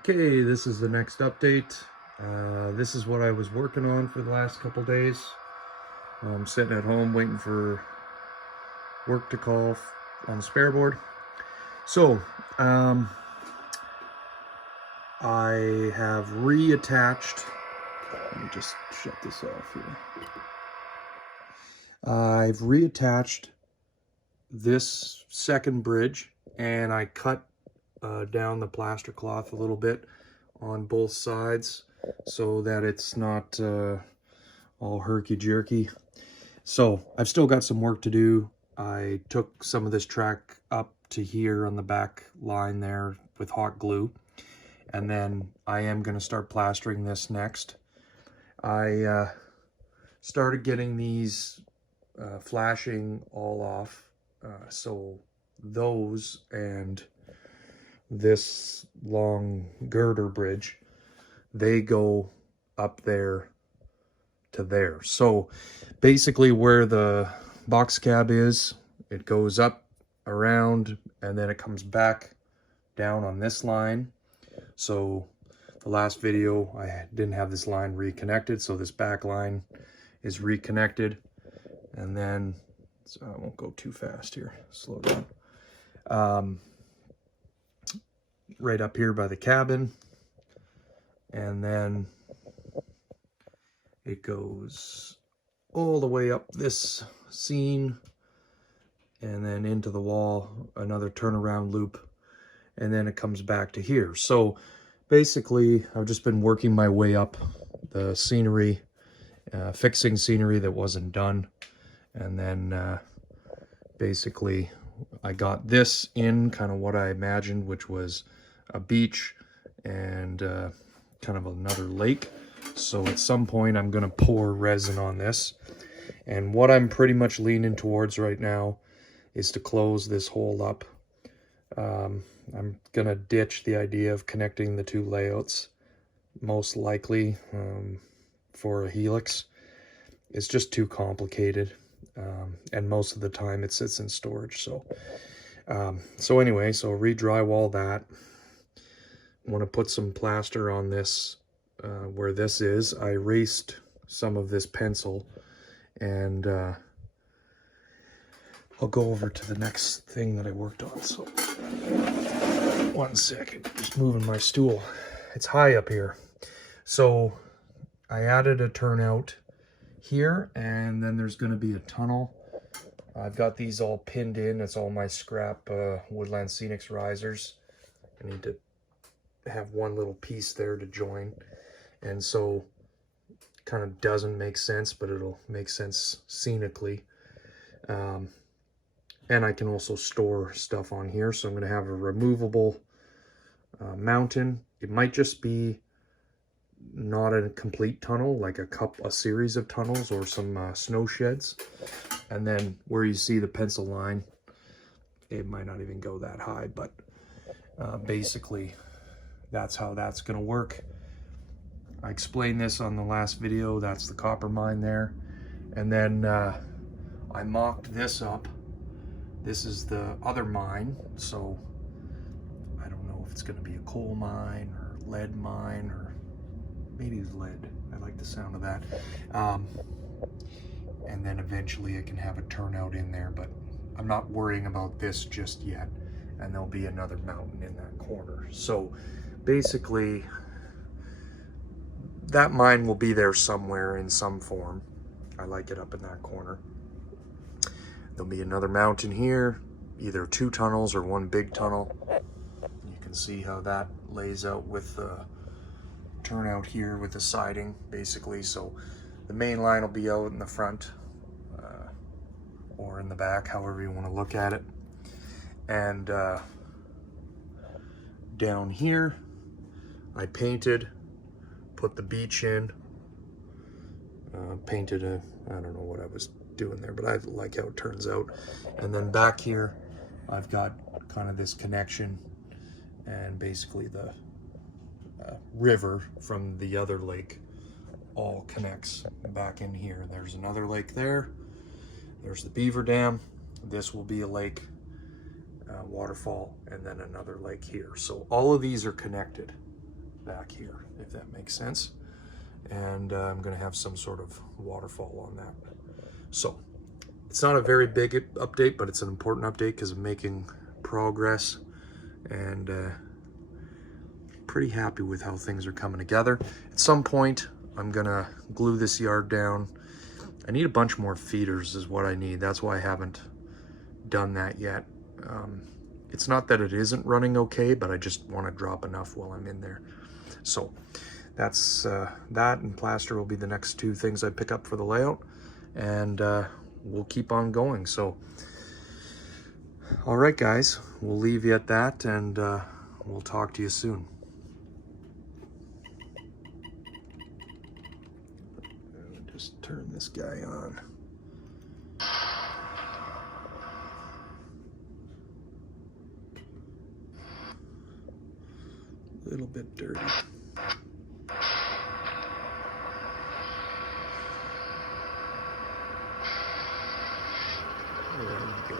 Okay, this is the next update. This is what I was working on for the last couple days. I'm sitting at home waiting for work to call on the spare board. So, I have reattached. Let me just shut this off here. I've reattached this second bridge, and I cut down the plaster cloth a little bit on both sides so that it's not all herky-jerky. So I've still got some work to do. I took some of this track up to here on the back line there with hot glue, and then I am going to start plastering this next. I started getting these flashing all off, so those and this long girder bridge, they go up there to there. So basically where the box cab is, it goes up around and then it comes back down on this line. So the last video I didn't have this line reconnected, so this back line is reconnected. And then, so I won't go too fast here, slow down. Right up here by the cabin, and then it goes all the way up this seam and then into the wall, another turnaround loop, and then it comes back to here. So basically I've just been working my way up the scenery, fixing scenery that wasn't done, and then basically I got this in kind of what I imagined, which was a beach and kind of another lake. So at some point I'm going to pour resin on this, and what I'm pretty much leaning towards right now is to close this hole up. I'm going to ditch the idea of connecting the two layouts, most likely for a helix. It's just too complicated, and most of the time it sits in storage. So anyway, so re-drywall that. Want to put some plaster on this where this is. I erased some of this pencil, and I'll go over to the next thing that I worked on. So 1 second, just moving my stool. It's high up here. So I added a turnout here, and then there's going to be a tunnel. I've got these all pinned in. It's all my scrap Woodland Scenics risers. I need to have one little piece there to join, and so kind of doesn't make sense, but it'll make sense scenically. And I can also store stuff on here, so I'm going to have a removable mountain. It might just be not a complete tunnel, like a series of tunnels or some snow sheds. And then where you see the pencil line, it might not even go that high, but basically that's how that's going to work. I explained this on the last video. That's the copper mine there. And then I mocked this up. This is the other mine. So I don't know if it's going to be a coal mine or lead mine, or maybe lead. I like the sound of that. And then eventually I can have a turnout in there, but I'm not worrying about this just yet. And there'll be another mountain in that corner. So basically that mine will be there somewhere in some form. I like it up in that corner. There'll be another mountain here, either 2 tunnels or 1 big tunnel. You can see how that lays out with the turnout here with the siding, basically. So the main line will be out in the front or in the back, however you want to look at it. And down here I painted, put the beach in, painted I don't know what I was doing there, but I like how it turns out. And then back here I've got kind of this connection, and basically the river from the other lake all connects back in here. There's another lake there. There's the beaver dam. This will be a lake, waterfall, and then another lake here. So all of these are connected. back here, if that makes sense. And I'm going to have some sort of waterfall on that. So it's not a very big update, but it's an important update because I'm making progress, and pretty happy with how things are coming together. At some point, I'm going to glue this yard down. I need a bunch more feeders is what I need. That's why I haven't done that yet. It's not that it isn't running okay, but I just want to drop enough while I'm in there. So that's that, and plaster will be the next two things I pick up for the layout, and we'll keep on going. So all right, guys, we'll leave you at that, and we'll talk to you soon. Just turn this guy on. A little bit dirty. There we go.